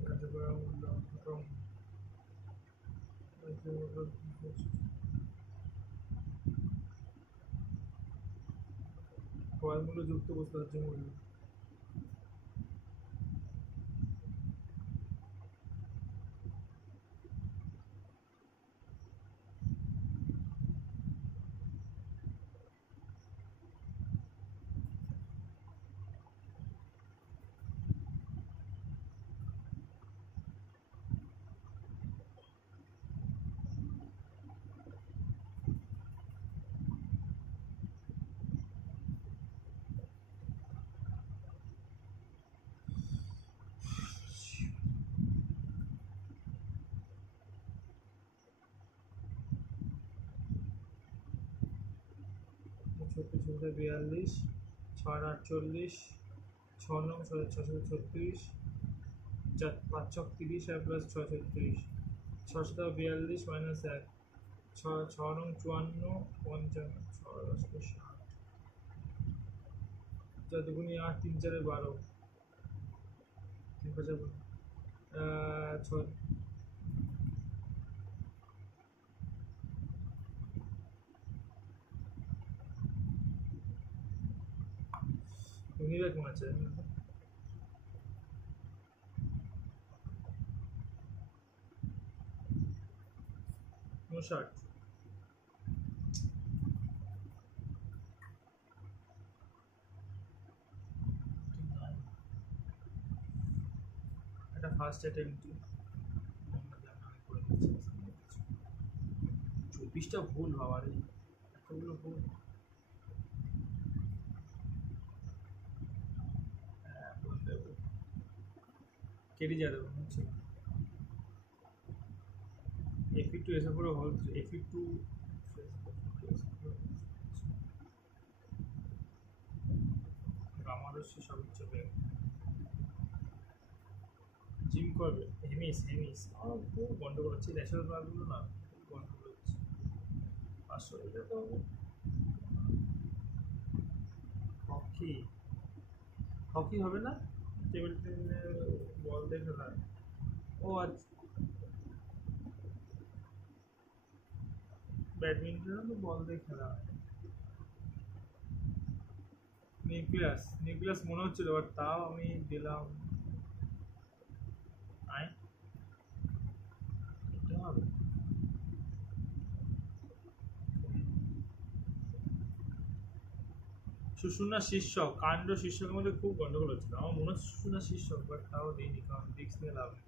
কার্যকর মূল্য এবং ক্রয় মূল্য যুক্ত বস্তু হচ্ছে মূল্য। ছত্রিশ 42, 6 8 40, 6 9 636, 5 ছক 30 আর প্লাস 6 36, 642 মাইনাস 1, 6 9 54, 55, 6 10 60, 4 দুগুনি 8, 3 4 12, 3 5 6 কেমন আছে 59। এটা ফার্স্ট অ্যাটেম্পট 24টা ভুল বাবা রে, এতগুলো ভুল। কেটে যাবে মনে হচ্ছে F2 এসে পুরো হল F2 গামারস্য সর্বোচ্চ বেগ জিম করবে হেমিস আমার খুব গন্ডগোল হচ্ছে ন্যাশনাল পার্কগুলো না গন্ডগোল হচ্ছে 500 এটা তো হকি হবে না টেবিল টেনিসের বল দিয়ে খেলা। ও আচ্ছা ব্যাডমিন্টনও তো বল দিয়ে খেলা হয়। নিউক্লিয়াস মনে হচ্ছিল বাট তাও আমি দিলাম আয় এটা হবে সুষুম্না শীর্ষক, কাণ্ড শীর্ষকের মধ্যে খুব গন্ডগোল হচ্ছিল। আমার মনে হচ্ছে সুষুম্না শীর্ষক, বাট তাও দিইনি কারণ রিস্ক নিয়ে লাভ নেই।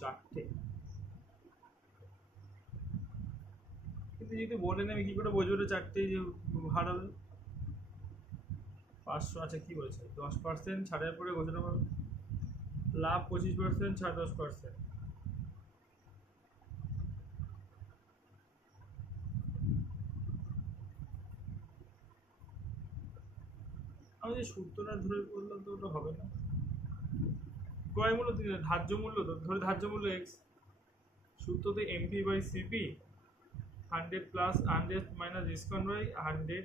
4টে, কিন্তু যদি বলেন আমি কি করে বুঝবো 4টে যে হারাবে? 500, আচ্ছা কি বলেছে 10% ছাড়ের পরে ঘোষণা করো লাভ 25%, ছাড় 10%। আমি যে সূত্রটা ধরে বললাম তো ওটা হবে না। ক্রয় মূল্য ধার্য মূল্য, তো ধরে ধার্য মূল্য এক্স, সূত্রতে MP by CP 100 plus 100 minus discount by 100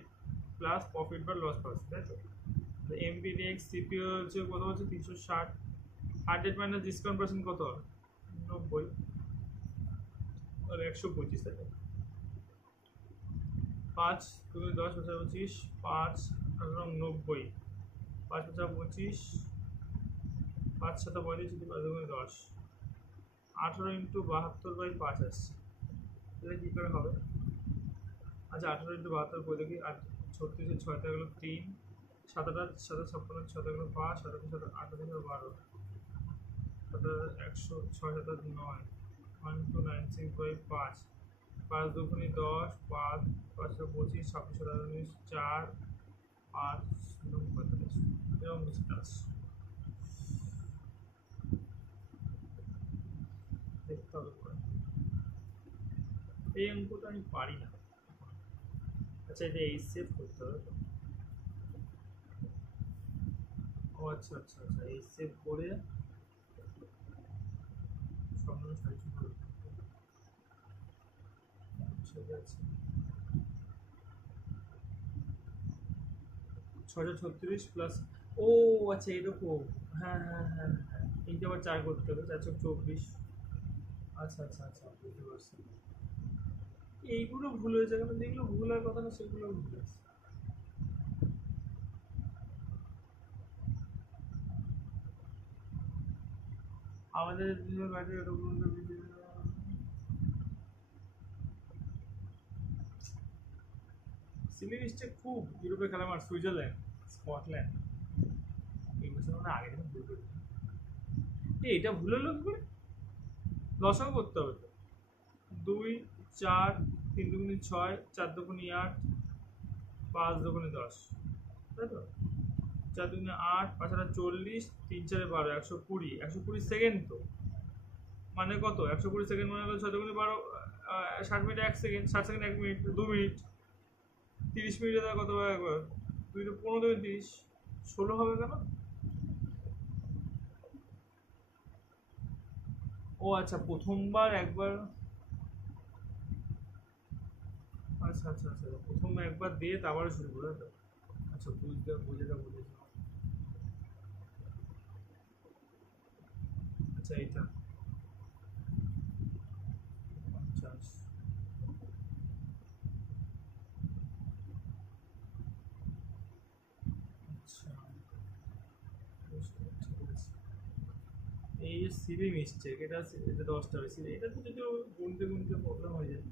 plus profit বা লস পার্সেন্ট, তাই তো এমপি এক্স সিপি হচ্ছে কত হচ্ছে 360, 100 মাইনাস ডিসকাউন্ট পার্সেন্ট কত 90 আর 125, তাই তো 5 তুমি 10 5 25, 5 এবং 90, 5 5 25, 5 7 35, 5 10, 18 ইন্টু 72 বাই 5 আসছে। এটা কী করে হবে? আচ্ছা 18 ইন্টু 72 করে দেখি, আর 36 ছয়টা গেলো 3, 7 8 7 56, 6 গেলো 5, 7 7 8 12, 7 100, 6 7 9, 1296 বাই 5, 5 দুগুণে 10, 5 5 25, 26 27 4, 5 45, এরকম কিছু আসছে। দেখতে হবে পরে, এই অঙ্কটা আমি পারি না। আচ্ছা এটা এই সেভ করতে হবে তো। ও আচ্ছা আচ্ছা আচ্ছা, এই সেভ করে সম্পূর্ণ সাইজ করতে হবে। ঠিক আছে, 636 প্লাস, ও আচ্ছা এরকম, হ্যাঁ হ্যাঁ হ্যাঁ হ্যাঁ, এইটা আবার 4 করতে হবে, 424। আচ্ছা আচ্ছা আচ্ছা, বুঝতে পারছি। এইগুলো ভুল হয়েছে কেন? যেগুলো ভুল হওয়ার কথা না সেগুলো ভুল হয়েছে। আমাদের ব্যাটারি সিলিমিস্টে খুব ইউরোপে খেলা, আমার সুইজারল্যান্ড স্কটল্যান্ড এই বছর মানে আগে থেকে ভুল করেছি। এটা ভুল হলো কি করে? দশম করতে হবে তো, 2 4 3 দুগুণে 6, 4 দুগুণে 8, 5 দুগুণে 10, তাই তো 4 দুগুণে 8, 5 আর 40, 3 4 12, 120, 120 সেকেন্ড তো, মানে কত 120 সেকেন্ড মানে হলো 6 দুগুণে 12, 60 minute 1 second, 60 second 1 minute, 2 minute, 30 মিনিটে তার কত একবার 2 15 2 30, 16 হবে কেন? ও আচ্ছা প্রথমবার একবার, আচ্ছা আচ্ছা আচ্ছা, প্রথম একবার দিয়ে তারপরে শুরু করে তো। আচ্ছা বুঝেছি। আচ্ছা এইটা 50, আচ্ছা ঠিক আছে। এই যে সিবি মিস্টেক, এটা 10টা হয়েছে, এটা তো যদি গুনতে গুনতে প্রবলেম হয়ে যায়।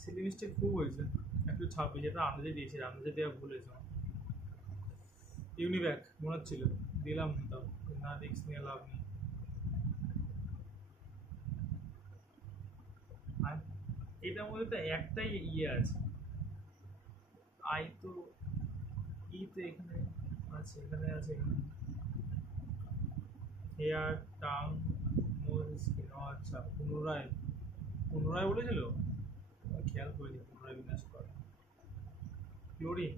সিবি মিস্টেক খুব হয়েছে, 126, এটা আন্দাজে দিয়েছি, আন্দাজে দেওয়া ভুল হয়েছে আমার। ইউনিব্যাক মনে হচ্ছিল, দিলাম না, তাও না রিক্স নিয়ে লাভ নেই। আর এটার মধ্যে তো একটাই ইয়ে আছে, আই তো, ই তো এখানে আছে, এখানে আছে, এখানে হেয়ার টাং নোজ স্কিন, আচ্ছা পুনরায়, পুনরায় বলেছিল, আমি খেয়াল করিনি পুনরায় বিনাশ করে। ক্লোরিন,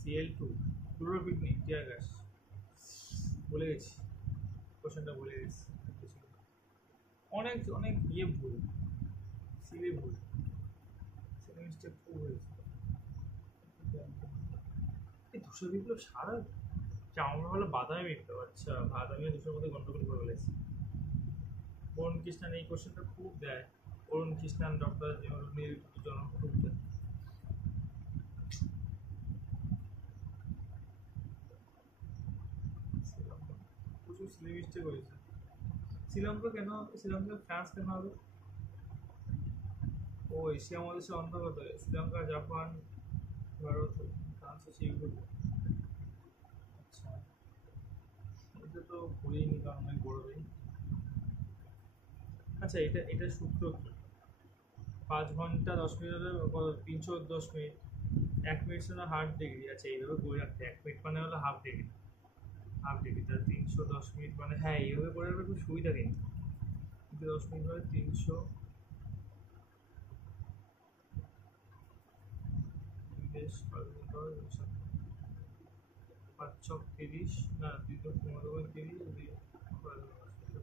Cl2, ক্লোরোপিকনিক, টিয়ার গ্যাস, বলে গেছি, কোশ্চেনটা বলে গেছি। অনেক অনেক ইয়ে ভুল, সিলে ভুল, সিলে মিস্টেক খুব হয়েছে। এই ধূসর বিপ্লব সারা, আমার হলো বাদামি বিপ্লব, আচ্ছা বাদামি ধূসর মধ্যে গন্ডগোল করে ফেলেছে। অরুণ কৃষ্ণান এই কোশ্চেনটা খুব দেয়, অরুণ কৃষ্ণান ডক্টর জন খুব দেয়। প্রচুর সিলে মিস্টেক হয়েছে। শ্রীলঙ্কা কেন, শ্রীলঙ্কা ফ্রান্স কেন হবে? ও এশিয়া মহাদেশের অন্তর্গত শ্রীলঙ্কা, জাপান, ভারত, ফ্রান্স হচ্ছে ইউরোপ। আচ্ছা, এটা তো পড়িনি কারণ অনেক বড় দেই। আচ্ছা, এটা এটা সূত্র কি? 5 ঘন্টা 10 মিনিট হলে 310 মিনিট। 1 মিনিট শোনা 1/2 ডিগ্রি। আচ্ছা, এইভাবে করে রাখতে 1 মিনিট মানে হলো 1/2 ডিগ্রি। 1/2 ডিগ্রি তাহলে 310 মিনিট মানে, হ্যাঁ এইভাবে করে রাখলে খুব সুবিধা কিন্তু। 10 মিনিট মানে 300 বেশ 5 ছক 30, না 2 15 30,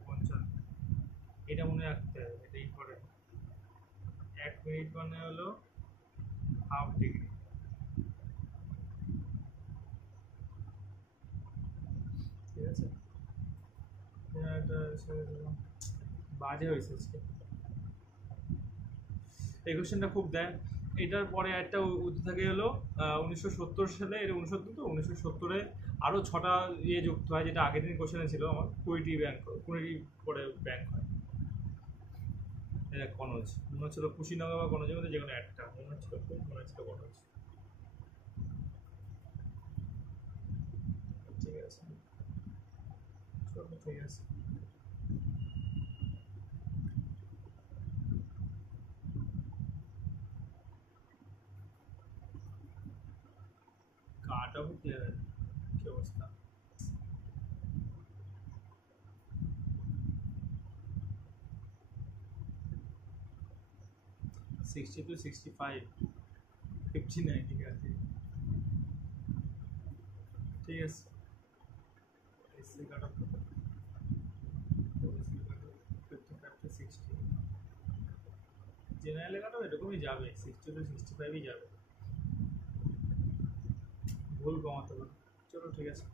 55। এটা মনে রাখতে হবে, এটা ইম্পর্টেন্ট। 1 মিনিট মানে হলো 1/2 ডিগ্রি। ঠিক আছে, এটা বাজে হয়েছে আজকে। এই কোশ্চেনটা খুব দেয়। এটার পরে একটা উত্তর থাকে হলো 1970 সালে, এটা 1970, তো 1970-এ আরও 6টা ইয়ে যুক্ত হয়, যেটা আগের দিন কোশ্চেনে ছিল আমার। 20টি ব্যাংক, 20টি পরে ব্যাংক হয়। এটা কনজ মনে হচ্ছিল, কুশিনগর বা কনজের মধ্যে যে কোনো একটা মনে হচ্ছিল, খুব মনে হচ্ছিল কনজ। ঠিক আছে, চলো ঠিক আছে। কাট অফ কি অবস্থা? 62, 65, 59, ঠিক আছে। ঠিক আছে, এসসি কাট অফ 55 to 60। জেনারেলে কাট অফ এরকমই যাবে, 60 to 65ই যাবে, ভুল কমাতে পারে। চলো ঠিক আছে।